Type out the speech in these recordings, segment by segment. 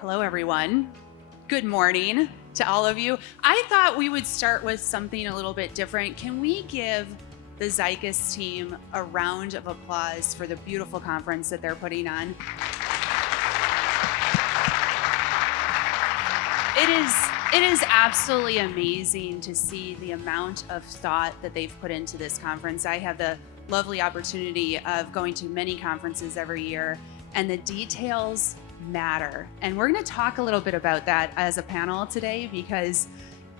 Hello, everyone. Good morning to all of you. I thought we would start with something a little bit different. Can we give the Zycus team a round of applause for the beautiful conference that they're putting on? It is absolutely amazing to see the amount of thought that they've put into this conference. I have the lovely opportunity of going to many conferences every year, and the details matter. And we're going to talk a little bit about that as a panel today, because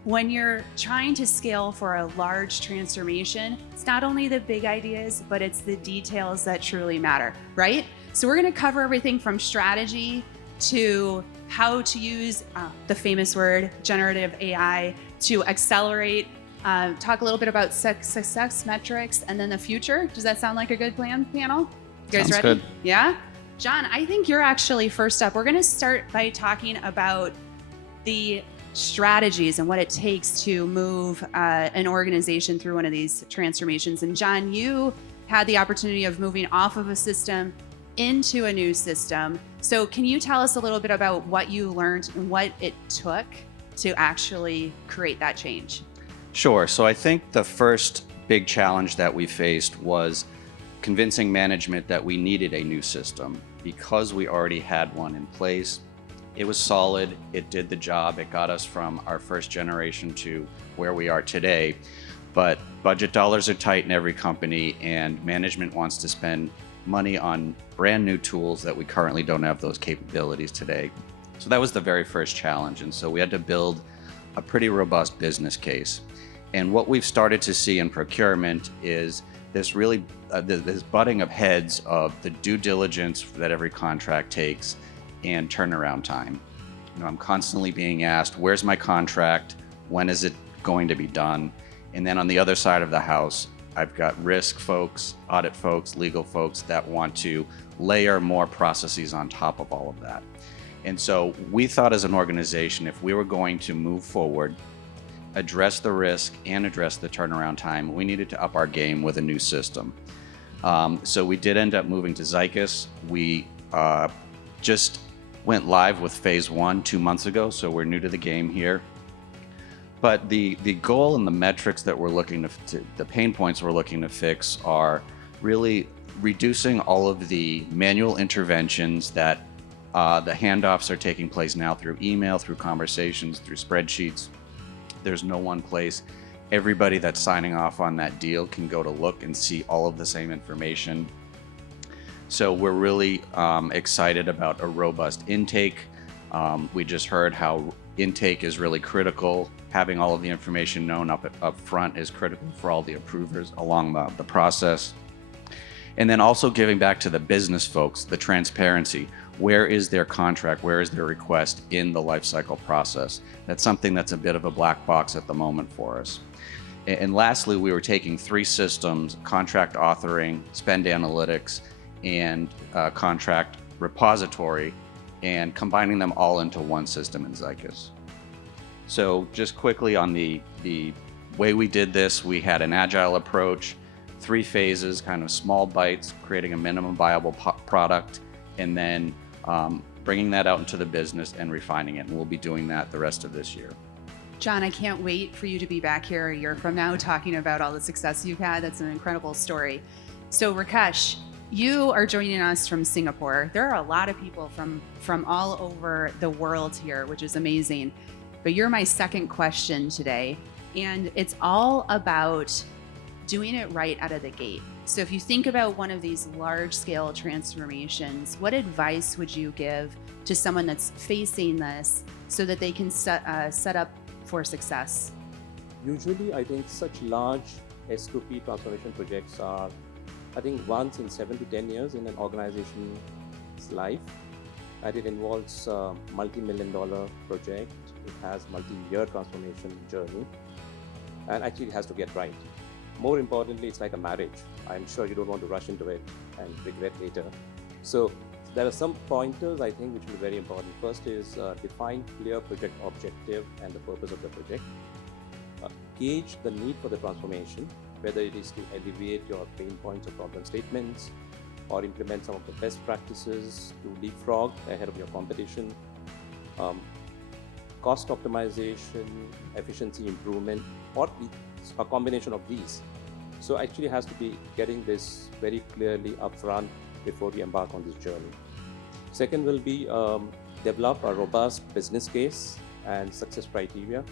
when you're trying to scale for a large transformation, it's not only the big ideas, but it's the details that truly matter, right? So we're going to cover everything from strategy to how to use the famous word generative AI to accelerate, talk a little bit about success metrics, and then the future. Does that sound like a good plan, panel? You guys Sounds ready? good. Yeah? John, I think you're actually first up. We're going to start by talking about the strategies and what it takes to move an organization through one of these transformations. And John, you had the opportunity of moving off of a system into a new system. So can you tell us a little bit about what you learned and what it took to actually create that change? Sure. So I think the first big challenge that we faced was convincing management that we needed a new system because we already had one in place. It was solid, it did the job, it got us from our first generation to where we are today. But budget dollars are tight in every company, and management wants to spend money on brand new tools that we currently don't have those capabilities today. So that was the very first challenge. And so we had to build a pretty robust business case. And what we've started to see in procurement is this really this butting of heads of the due diligence that every contract takes and turnaround time. You know, I'm constantly being asked, where's my contract? When is it going to be done? And then on the other side of the house, I've got risk folks, audit folks, legal folks that want to layer more processes on top of all of that. And so we thought as an organization, if we were going to move forward, address the risk and address the turnaround time, we needed to up our game with a new system. So we did end up moving to Zycus. We just went live with phase 1 2 months ago, so we're new to the game here. But the goal and the metrics that we're looking to the pain points we're looking to fix are really reducing all of the manual interventions that the handoffs are taking place now through email, through conversations, through spreadsheets. There's no one place. Everybody that's signing off on that deal can go to look and see all of the same information. So we're really excited about a robust intake. We just heard how intake is really critical. Having all of the information known up front is critical for all the approvers along the process. And then also giving back to the business folks, the transparency. Where is their contract? Where is their request in the lifecycle process? That's something that's a bit of a black box at the moment for us. And lastly, we were taking 3 systems: contract authoring, spend analytics, and contract repository, and combining them all into one system in Zycus. So just quickly on the way we did this, we had an agile approach, 3 phases, kind of small bites, creating a minimum viable product, and then bringing that out into the business and refining it. And we'll be doing that the rest of this year. John, I can't wait for you to be back here a year from now talking about all the success you've had. That's an incredible story. So Rakesh, you are joining us from Singapore. There are a lot of people from all over the world here, which is amazing. But you're my second question today, and it's all about doing it right out of the gate. So if you think about one of these large-scale transformations, what advice would you give to someone that's facing this so that they can set up for success? Usually, I think such large S2P transformation projects are, I think, once in 7 to 10 years in an organization's life. And it involves a multi-million-dollar project. It has multi-year transformation journey, and actually it has to get right. More importantly, it's like a marriage. I'm sure you don't want to rush into it and regret later. So there are some pointers, I think, which will be very important. First is define clear project objective and the purpose of the project. Gauge the need for the transformation, whether it is to alleviate your pain points or problem statements, or implement some of the best practices to leapfrog ahead of your competition, cost optimization, efficiency improvement, or it's a combination of these. So actually has to be getting this very clearly upfront before we embark on this journey. Second will be develop a robust business case and success criteria.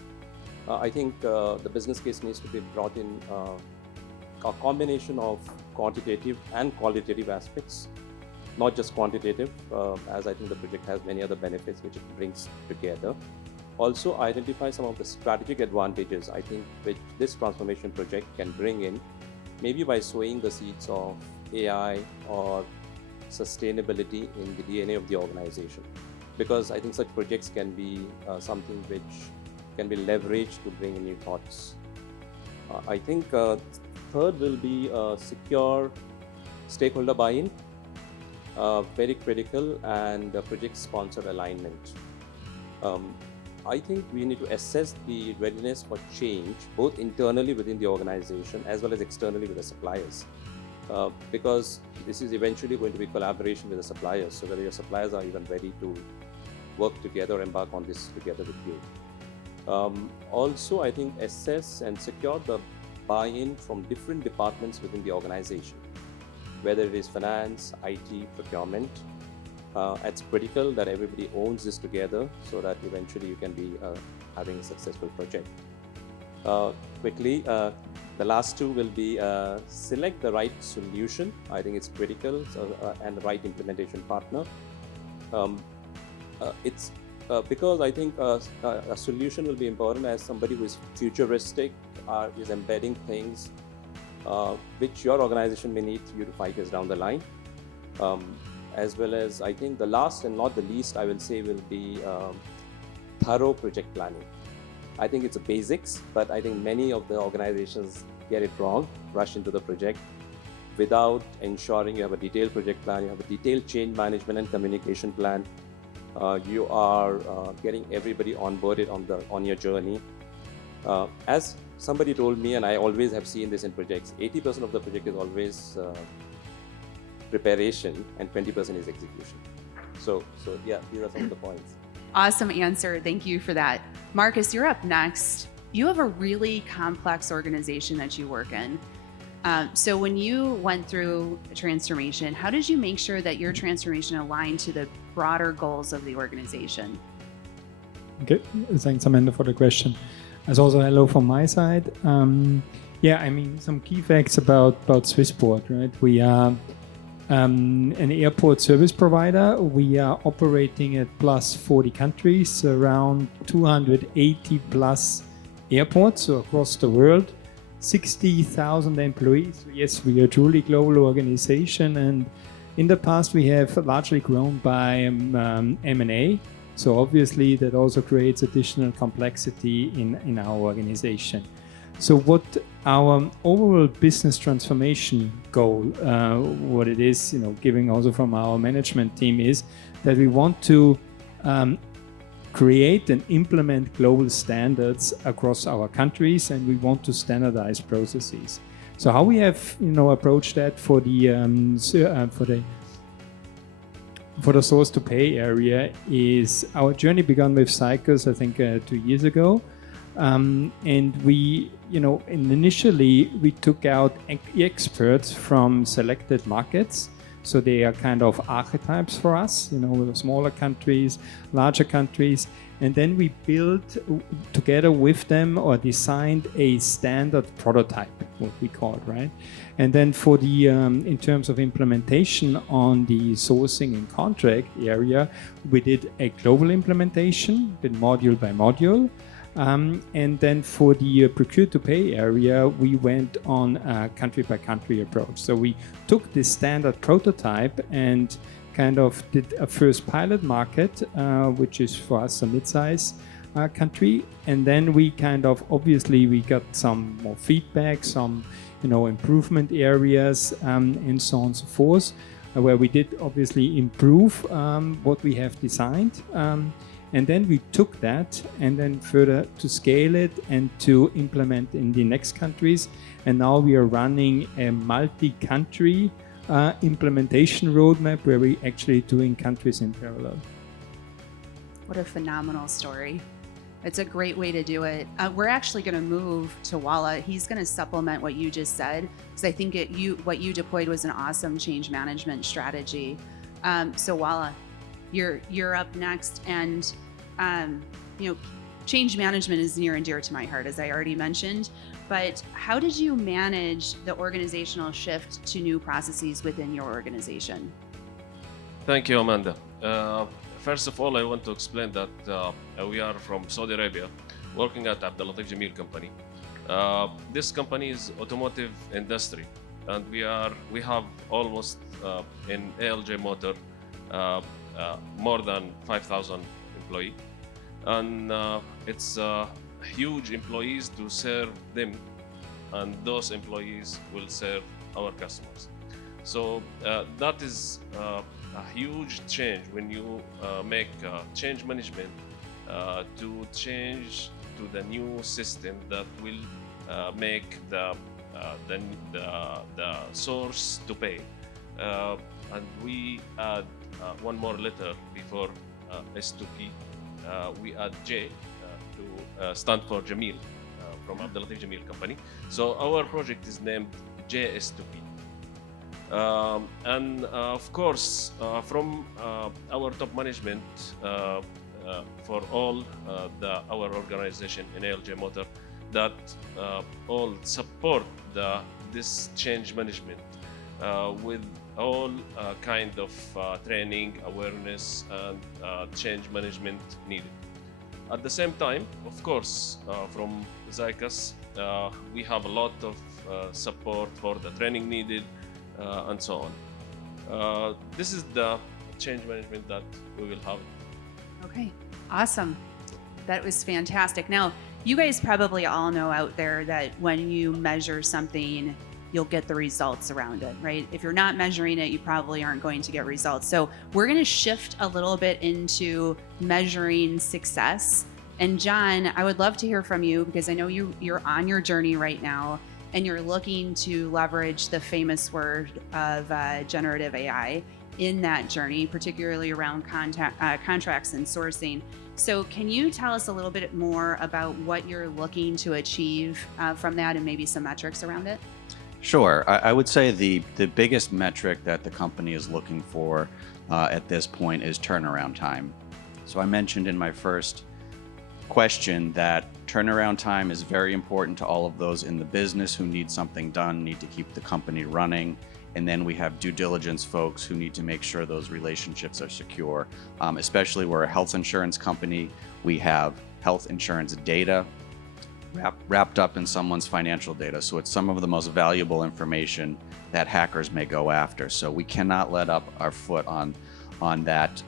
I think the business case needs to be brought in a combination of quantitative and qualitative aspects, not just quantitative, as I think the project has many other benefits which it brings together. Also identify some of the strategic advantages I think which this transformation project can bring in, maybe by sowing the seeds of AI or sustainability in the DNA of the organization. Because I think such projects can be something which can be leveraged to bring in new thoughts. I think third will be secure stakeholder buy-in, very critical, and project sponsor alignment. I think we need to assess the readiness for change, both internally within the organization as well as externally with the suppliers. Because this is eventually going to be collaboration with the suppliers. So whether your suppliers are even ready to work together, embark on this together with you. Also, I think assess and secure the buy-in from different departments within the organization, whether it is finance, IT, procurement. It's critical that everybody owns this together so that eventually you can be having a successful project. Quickly, the last two will be select the right solution. I think it's critical, and the right implementation partner. It's because I think a solution will be important as somebody who is futuristic, is embedding things which your organization may need 3 to 5 years down the line. As well as I think the last and not the least I will say will be thorough project planning. I think it's a basics, but I think many of the organizations get it wrong, rush into the project without ensuring you have a detailed project plan, you have a detailed change management and communication plan. You are getting everybody onboarded on your journey. As somebody told me, and I always have seen this in projects, 80% of the project is always preparation and 20% is execution. So yeah, these are some of the points. Awesome answer. Thank you for that. Marcus, you're up next. You have a really complex organization that you work in. So when you went through a transformation, how did you make sure that your transformation aligned to the broader goals of the organization? Okay, thanks Amanda for the question. As also hello from my side. Yeah, I mean some key facts about Swissport, right? We are an airport service provider. We are operating at plus 40 countries, around 280 plus airports, so across the world, 60,000 employees. So yes, we are a truly global organization, and in the past we have largely grown by M&A. So obviously that also creates additional complexity in our organization. So what our overall business transformation goal, what it is, giving also from our management team, is that we want to create and implement global standards across our countries, and we want to standardize processes. So how we have, approached that for the source to pay area is our journey began with Zycus, I think 2 years ago. And we, initially we took out experts from selected markets. So they are kind of archetypes for us, with smaller countries, larger countries. And then we built together with them or designed a standard prototype, what we call it, right? And then for the, in terms of implementation on the sourcing and contract area, we did a global implementation, did module by module. And then for the Procure-to-Pay area, we went on a country-by-country approach. So we took this standard prototype and kind of did a first pilot market, which is for us a mid-size country. And then we obviously we got some more feedback, some improvement areas, and so on and so forth, where we did obviously improve what we have designed. And then we took that and then further to scale it and to implement in the next countries. And now we are running a multi-country implementation roadmap where we're actually doing countries in parallel. What a phenomenal story. It's a great way to do it. We're actually going to move to Walla. He's going to supplement what you just said, because I think what you deployed was an awesome change management strategy. So Walla, you're up next, and change management is near and dear to my heart, as I already mentioned. But how did you manage the organizational shift to new processes within your organization? Thank you, Amanda. First of all, I want to explain that we are from Saudi Arabia, working at Abdulatif Jameel company. This company is automotive industry, and we have almost in ALJ Motor more than 5,000 employees, and it's huge employees to serve them, and those employees will serve our customers. So that is a huge change when you make change management to change to the new system that will make the source to pay. And we add one more letter before S2P. We add J to stand for Jameel from Abdulatif Jameel company. So our project is named JS2P. And of course, from our top management for all our organization in ALJ Motor, that all support this change management with all kind of training, awareness, and change management needed. At the same time, of course, from Zycus, we have a lot of support for the training needed, and so on. This is the change management that we will have. Okay, awesome. That was fantastic. Now, you guys probably all know out there that when you measure something, you'll get the results around it, right? If you're not measuring it, you probably aren't going to get results. So we're going to shift a little bit into measuring success. And John, I would love to hear from you, because I know you're on your journey right now, and you're looking to leverage the famous word of generative AI in that journey, particularly around contracts and sourcing. So can you tell us a little bit more about what you're looking to achieve from that, and maybe some metrics around it? Sure. I would say the biggest metric that the company is looking for at this point is turnaround time. So I mentioned in my first question that turnaround time is very important to all of those in the business who need something done, need to keep the company running. And then we have due diligence folks who need to make sure those relationships are secure. Especially we're a health insurance company. We have health insurance data wrapped up in someone's financial data. So it's some of the most valuable information that hackers may go after. So we cannot let up our foot on that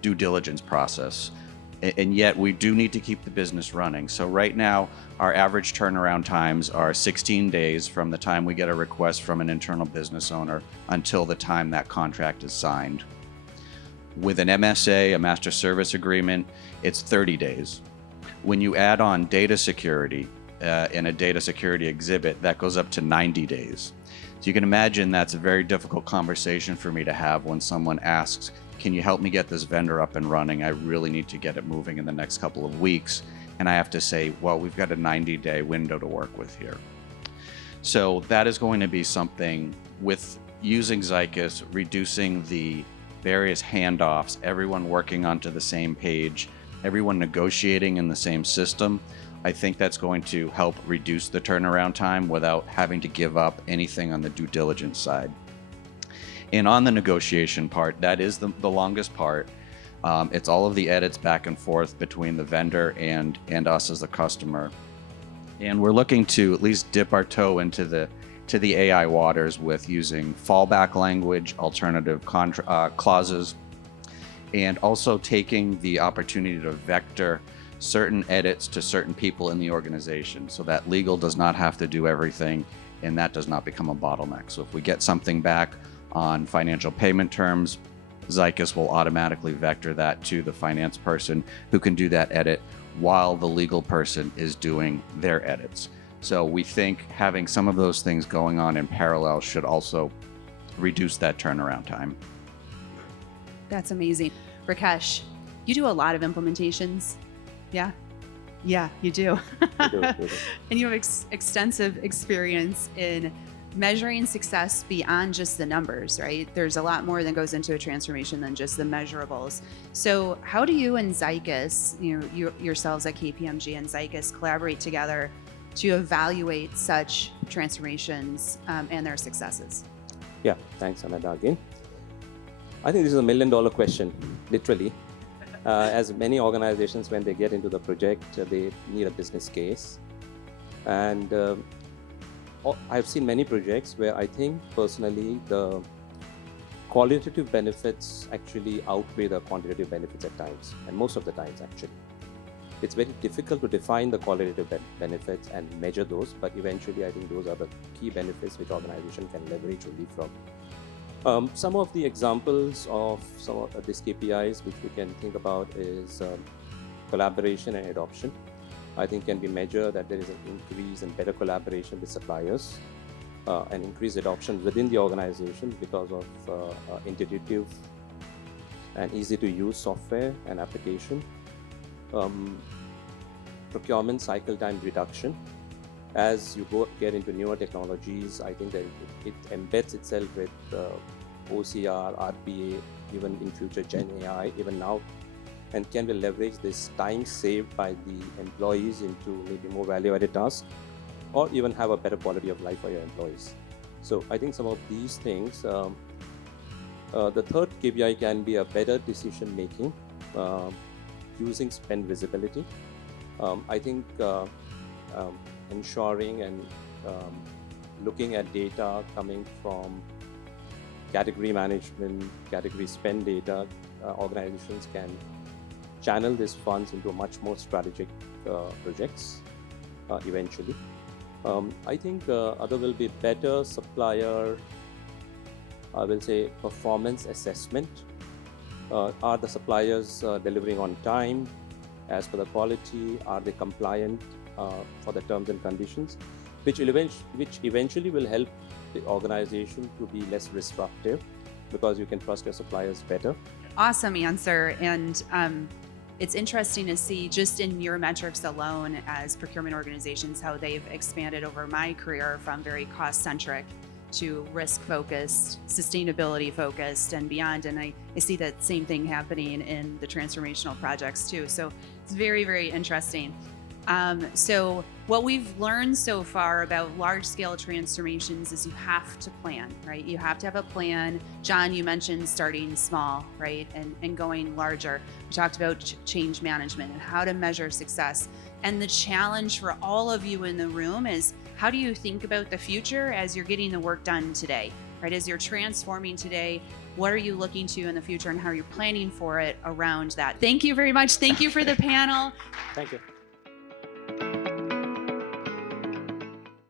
due diligence process. And yet we do need to keep the business running. So right now, our average turnaround times are 16 days from the time we get a request from an internal business owner until the time that contract is signed. With an MSA, a master service agreement, it's 30 days. When you add on data security in a data security exhibit, that goes up to 90 days. So you can imagine that's a very difficult conversation for me to have when someone asks, can you help me get this vendor up and running? I really need to get it moving in the next couple of weeks. And I have to say, well, we've got a 90-day window to work with here. So that is going to be something with using Zycus, reducing the various handoffs, everyone working onto the same page, everyone negotiating in the same system. I think that's going to help reduce the turnaround time without having to give up anything on the due diligence side. And on the negotiation part, that is the longest part. It's all of the edits back and forth between the vendor and us as the customer. And we're looking to at least dip our toe into the AI waters with using fallback language, alternative clauses, and also taking the opportunity to vector certain edits to certain people in the organization so that legal does not have to do everything and that does not become a bottleneck. So if we get something back on financial payment terms, Zycus will automatically vector that to the finance person who can do that edit while the legal person is doing their edits. So we think having some of those things going on in parallel should also reduce that turnaround time. That's amazing. Rakesh, You do a lot of implementations. Yeah. Yeah, you do. We do. And you have extensive experience in measuring success beyond just the numbers, right? There's a lot more that goes into a transformation than just the measurables. So how do you and Zycus, you yourselves at KPMG and Zycus collaborate together to evaluate such transformations and their successes? Yeah, thanks, Amanda, again. I think this is $1 million question, literally. As many organizations, when they get into the project, they need a business case. And I've seen many projects where I think personally the qualitative benefits actually outweigh the quantitative benefits at times, and most of the times actually. It's very difficult to define the qualitative benefits and measure those, but eventually I think those are the key benefits which organization can leverage only from. Some of the examples of some of these KPIs which we can think about is collaboration and adoption. I think can be measured that there is an increase in better collaboration with suppliers, and increased adoption within the organization because of intuitive and easy to use software and application. Procurement cycle time reduction. As you get into newer technologies, I think that it embeds itself with OCR, RPA, even in future Gen AI, even now, and can we leverage this time saved by the employees into maybe more value-added tasks, or even have a better quality of life for your employees. So I think some of these things. The third KPI can be a better decision making using spend visibility. I think ensuring and looking at data coming from category management, category spend data, organizations can channel these funds into much more strategic projects eventually. I think other will be better supplier, I will say, performance assessment. Are the suppliers delivering on time as per the quality? Are they compliant for the terms and conditions? Which eventually will help the organization to be less disruptive because you can trust your suppliers better. Awesome answer. And it's interesting to see just in your metrics alone as procurement organizations, how they've expanded over my career from very cost-centric to risk-focused, sustainability-focused, and beyond. And I see that same thing happening in the transformational projects too. So it's very, very interesting. So what we've learned so far about large-scale transformations is you have to plan, right? You have to have a plan. John, you mentioned starting small, right? And going larger. We talked about change management and how to measure success. And the challenge for all of you in the room is, how do you think about the future as you're getting the work done today, right? As you're transforming today, what are you looking to in the future and how are you planning for it around that? Thank you very much. Thank you for the panel. Thank you.